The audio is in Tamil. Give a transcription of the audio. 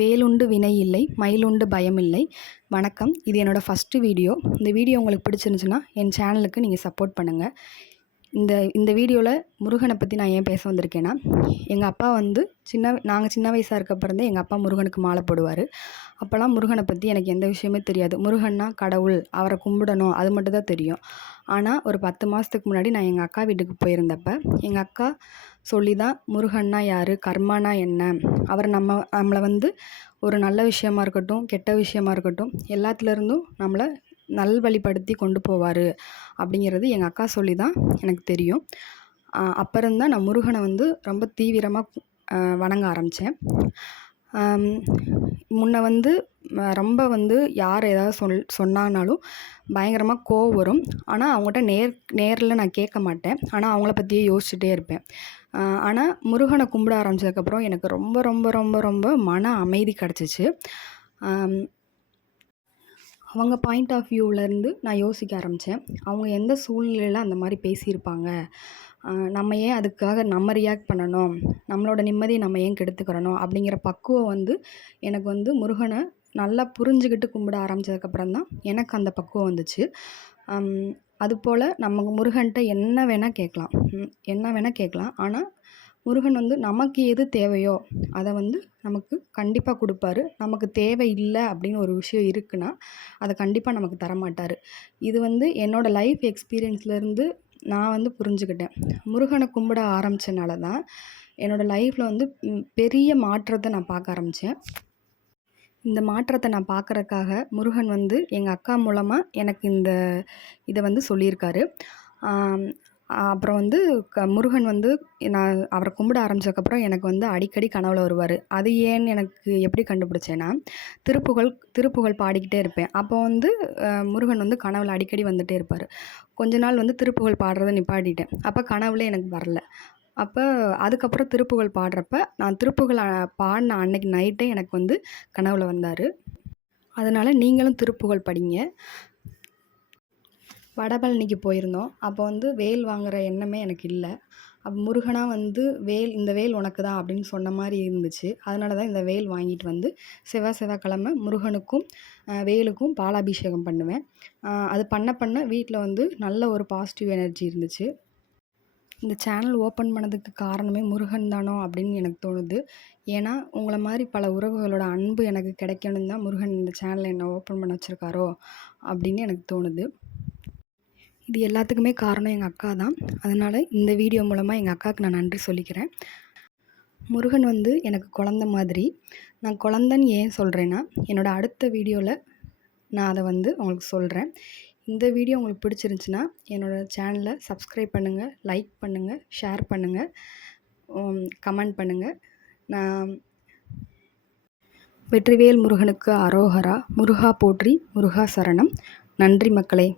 வேலுண்டு வினை இல்லை மயிலுண்டு பயம் இல்லை. வணக்கம். இது என்னோடய ஃபஸ்ட்டு வீடியோ இந்த வீடியோ உங்களுக்கு பிடிச்சிருந்துச்சுன்னா என் சேனலுக்கு நீங்கள் சப்போர்ட் பண்ணுங்கள் இந்த இந்த வீடியோவில் முருகனை பற்றி நான் ஏன் பேச வந்திருக்கேன்னா எங்கள் அப்பா வந்து சின்ன நாங்கள் சின்ன வயசாக இருக்கப்பறந்தே எங்கள் அப்பா முருகனுக்கு மாலை போடுவார். அப்போல்லாம் முருகனை பற்றி எனக்கு எந்த விஷயமே தெரியாது. முருகன்னா கடவுள் அவரை கும்பிடணும் அது மட்டும் தான் தெரியும். ஆனால் ஒரு பத்து மாதத்துக்கு முன்னாடி நான் எங்கள் அக்கா வீட்டுக்கு போயிருந்தப்ப எங்கள் அக்கா சொல்லி தான் முருகன்னா யார்? கர்மானா என்ன? அவர் நம்ம நம்மளை வந்து ஒரு நல்ல விஷயமா இருக்கட்டும் கெட்ட விஷயமா இருக்கட்டும் எல்லாத்துலேருந்தும் நம்மளை நல்வழிப்படுத்தி கொண்டு போவார் அப்படிங்கிறது எங்கள் அக்கா சொல்லி தான் எனக்கு தெரியும். அப்புறம்தான் நான் முருகனை வந்து ரொம்ப தீவிரமாக வணங்க ஆரம்பித்தேன் முன்ன வந்து ரொம்ப வந்து யார் ஏதாவது சொல் சொன்னானாலும் பயங்கரமாக கோவம் வரும். ஆனால் அவங்ககிட்ட நேர் நேரில் நான் கேட்க மாட்டேன். ஆனால் அவங்கள பற்றியே யோசிச்சுட்டே இருப்பேன். ஆனால் முருகனை கும்பிட ஆரம்பிச்சதுக்கப்புறம் எனக்கு ரொம்ப ரொம்ப ரொம்ப ரொம்ப மன அமைதி கிடச்சிச்சு. அவங்க பாயிண்ட் ஆஃப் வியூவிலேருந்து நான் யோசிக்க ஆரம்பித்தேன் அவங்க எந்த சூழ்நிலையில் அந்த மாதிரி பேசியிருப்பாங்க? நம்ம ஏன் அதுக்காக நம்ம ரியாக்ட் பண்ணணும்? நம்மளோட நிம்மதியை நம்ம ஏன் கெடுத்துக்கிறணும்? அப்படிங்கிற பக்குவம் வந்து எனக்கு வந்து முருகனை நல்லா புரிஞ்சுக்கிட்டு கும்பிட ஆரம்பித்ததுக்கப்புறம் தான் எனக்கு அந்த பக்குவம் வந்துச்சு. அதுபோல் நம்ம முருகன்கிட்ட என்ன வேணால் கேட்கலாம். என்ன வேணால் கேட்கலாம். ஆனால் முருகன் வந்து நமக்கு எது தேவையோ அதை வந்து நமக்கு கண்டிப்பாக கொடுப்பாரு. நமக்கு தேவை இல்லை அப்படின்னு ஒரு விஷயம் இருக்குன்னா அதை கண்டிப்பாக நமக்கு தரமாட்டார். இது வந்து என்னோடய லைஃப் எக்ஸ்பீரியன்ஸ்லேருந்து நான் வந்து புரிஞ்சுக்கிட்டேன். முருகனை கும்பிட ஆரம்பித்தனால தான் என்னோடய லைஃப்பில் வந்து பெரிய மாற்றத்தை நான் பார்க்க ஆரம்பித்தேன் இந்த மாற்றத்தை நான் பார்க்குறக்காக முருகன் வந்து எங்கள் அக்கா மூலமாக எனக்கு இந்த இதை வந்து சொல்லியிருக்காரு. அப்புறம் வந்து க முருகன் வந்து நான் அவரை கும்பிட ஆரம்பித்ததுக்கப்புறம் எனக்கு வந்து அடிக்கடி கனவில் வருவார். அது ஏன்னு எனக்கு எப்படி கண்டுபிடிச்சேன்னா திருப்புகழ் திருப்புகழ் பாடிக்கிட்டே இருப்பேன். அப்போ வந்து முருகன் வந்து கனவில் அடிக்கடி வந்துகிட்டே இருப்பார். கொஞ்ச நாள் வந்து திருப்புகழ் பாடுறதை நிப்பாட்டிட்டேன். அப்போ கனவுல எனக்கு வரல. அப்போ அதுக்கப்புறம் திருப்புகழ் பாடுறப்ப நான் திருப்புகழ் பாடின அன்னைக்கு நைட்டே எனக்கு வந்து கனவில் வந்தார். அதனால் நீங்களும் திருப்புகழ் படிங்க. வடபழனிக்கு போயிருந்தோம். அப்போ வந்து வேல் வாங்குகிற எண்ணமே எனக்கு இல்லை. அப்போ முருகனாக வந்து வேல் இந்த வேல் உனக்கு தான் அப்படின்னு சொன்ன மாதிரி இருந்துச்சு. அதனால தான் இந்த வேல் வாங்கிட்டு வந்து செவ்வாய் செவ்வாய்க்கிழமை முருகனுக்கும் வேலுக்கும் பாலாபிஷேகம் பண்ணுவேன். அது பண்ண பண்ண வீட்டில் வந்து நல்ல ஒரு பாசிட்டிவ் எனர்ஜி இருந்துச்சு. இந்த சேனல் ஓப்பன் பண்ணதுக்கு காரணமே முருகன் தானோ அப்படின்னு எனக்கு தோணுது. ஏன்னா உங்களை மாதிரி பல உறவுகளோட அன்பு எனக்கு கிடைக்கணும் தான் முருகன் இந்த சேனலை என்னை ஓப்பன் பண்ண வச்சுருக்காரோ அப்படின்னு எனக்கு தோணுது. இது எல்லாத்துக்குமே காரணம் எங்கள் அக்கா தான். அதனால் இந்த வீடியோ மூலமாக எங்கள் அக்காவுக்கு நான் நன்றி சொல்லிக்கிறேன். முருகன் வந்து எனக்கு குழந்த மாதிரி. நான் குழந்தன்னு ஏன் சொல்கிறேன்னா என்னோடய அடுத்த வீடியோவில் நான் அதை வந்து உங்களுக்கு சொல்கிறேன் இந்த வீடியோ உங்களுக்கு பிடிச்சிருந்துச்சின்னா என்னோடய சேனலை சப்ஸ்கிரைப் பண்ணுங்கள் லைக் பண்ணுங்கள் ஷேர் பண்ணுங்கள் கமெண்ட் பண்ணுங்கள் நான் வெற்றிவேல் முருகனுக்கு அரோகரா முருகா போற்றி முருகா சரணம். நன்றி மக்களே.